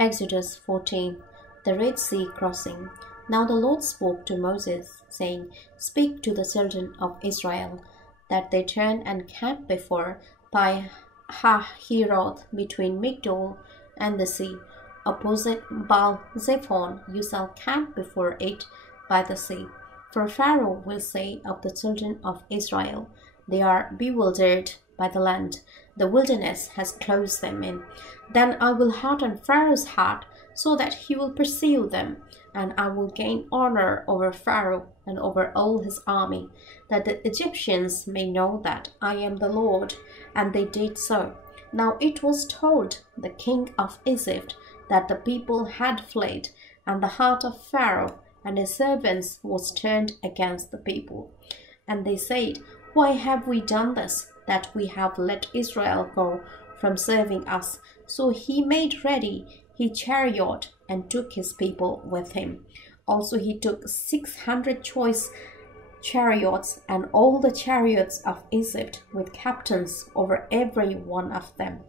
Exodus 14. The Red Sea crossing. Now the Lord spoke to Moses, saying, Speak to the children of Israel, that they turn and camp before Pi Hahiroth between Migdol and the sea. Opposite Baal Zephon, you shall camp before it by the sea. For Pharaoh will say of the children of Israel, They are bewildered by the land. The wilderness has closed them in. Then I will harden Pharaoh's heart, so that he will pursue them, and I will gain honor over Pharaoh and over all his army, that the Egyptians may know that I am the Lord. And they did so. Now it was told the king of Egypt that the people had fled, and the heart of Pharaoh and his servants was turned against the people. And they said, Why have we done this, that we have let Israel go from serving us? So he made ready his chariot and took his people with him. Also he took 600 choice chariots and all the chariots of Egypt with captains over every one of them.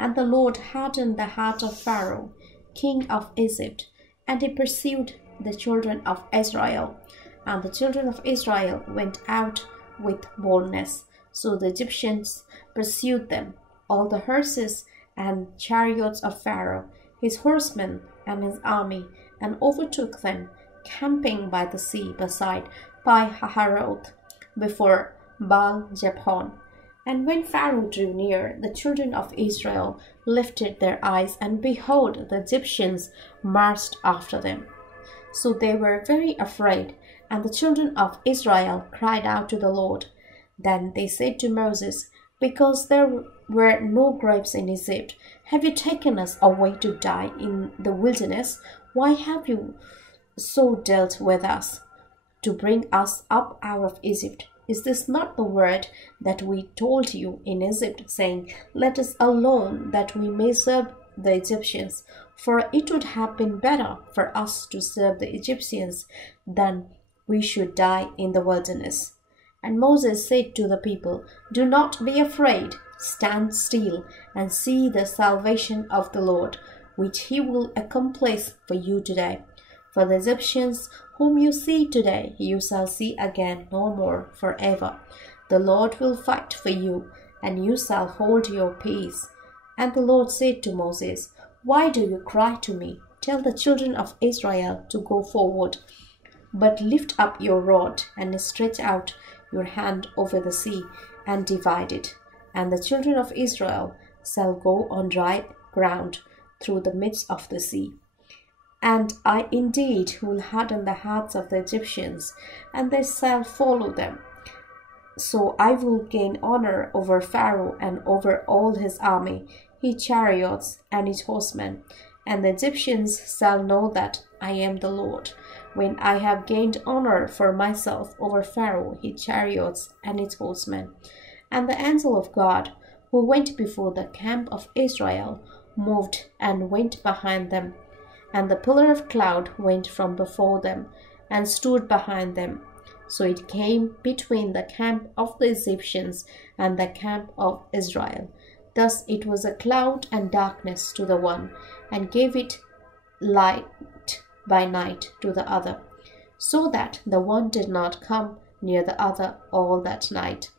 And the Lord hardened the heart of Pharaoh, king of Egypt, and he pursued the children of Israel. And the children of Israel went out with boldness. So the Egyptians pursued them, all the horses and chariots of Pharaoh, his horsemen and his army, and overtook them, camping by the sea beside Pi Hahiroth, before Baal Zephon. And when Pharaoh drew near, the children of Israel lifted their eyes, and behold, the Egyptians marched after them. So they were very afraid, and the children of Israel cried out to the Lord. Then they said to Moses, Because there were no grapes in Egypt, have you taken us away to die in the wilderness? Why have you so dealt with us, to bring us up out of Egypt? Is this not the word that we told you in Egypt, saying, Let us alone, that we may serve the Egyptians? For it would have been better for us to serve the Egyptians than we should die in the wilderness. And Moses said to the people, Do not be afraid, stand still, and see the salvation of the Lord, which he will accomplish for you today. For the Egyptians whom you see today, you shall see again no more forever. The Lord will fight for you, and you shall hold your peace. And the Lord said to Moses, Why do you cry to me? Tell the children of Israel to go forward. But lift up your rod, and stretch out your hand over the sea, and divide it. And the children of Israel shall go on dry ground through the midst of the sea. And I indeed will harden the hearts of the Egyptians, and they shall follow them. So I will gain honor over Pharaoh and over all his army, his chariots and his horsemen. And the Egyptians shall know that I am the Lord, when I have gained honor for myself over Pharaoh, his chariots and his horsemen. And the angel of God, who went before the camp of Israel, moved and went behind them. And the pillar of cloud went from before them, and stood behind them. So it came between the camp of the Egyptians and the camp of Israel. Thus it was a cloud and darkness to the one, and gave it light by night to the other, so that the one did not come near the other all that night.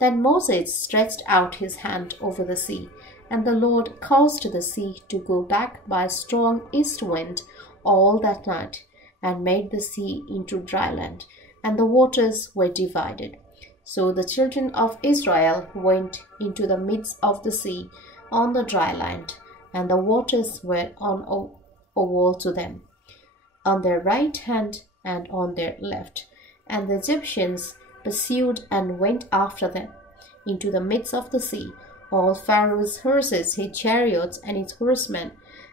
Then Moses stretched out his hand over the sea, and the Lord caused the sea to go back by a strong east wind all that night, and made the sea into dry land, and the waters were divided. So the children of Israel went into the midst of the sea on the dry land, and the waters were on a wall to them, on their right hand and on their left. And the Egyptians pursued and went after them into the midst of the sea, all Pharaoh's horses, his chariots, and his horsemen.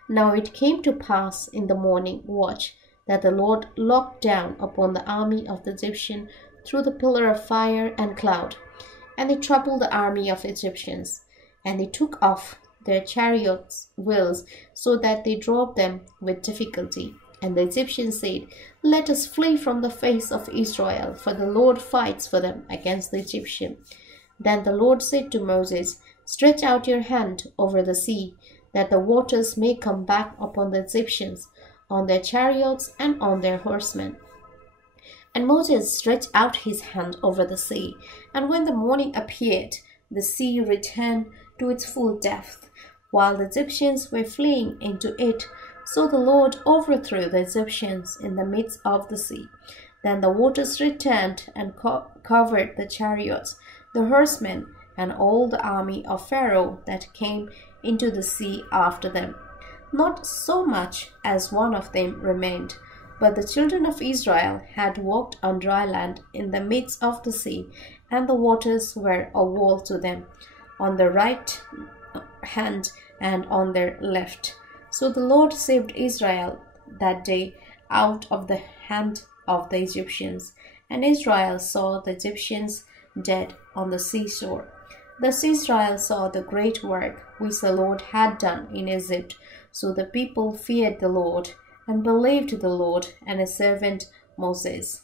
Now it came to pass in the morning watch that the Lord looked down upon the army of the Egyptians through the pillar of fire and cloud, and he troubled the army of Egyptians, and they took off their chariots' wheels, so that they drove them with difficulty. And the Egyptians said, Let us flee from the face of Israel, for the Lord fights for them against the Egyptians. Then the Lord said to Moses, Stretch out your hand over the sea, that the waters may come back upon the Egyptians, on their chariots and on their horsemen. And Moses stretched out his hand over the sea, and when the morning appeared, the sea returned to its full depth, while the Egyptians were fleeing into it. So the Lord overthrew the Egyptians in the midst of the sea. Then the waters returned and covered the chariots, the horsemen, and all the army of Pharaoh that came into the sea after them. Not so much as one of them remained. But the children of Israel had walked on dry land in the midst of the sea, and the waters were a wall to them, on their right hand and on their left. So the Lord saved Israel that day out of the hand of the Egyptians, and Israel saw the Egyptians dead on the seashore. Thus Israel saw the great work which the Lord had done in Egypt. So the people feared the Lord and believed the Lord and his servant Moses.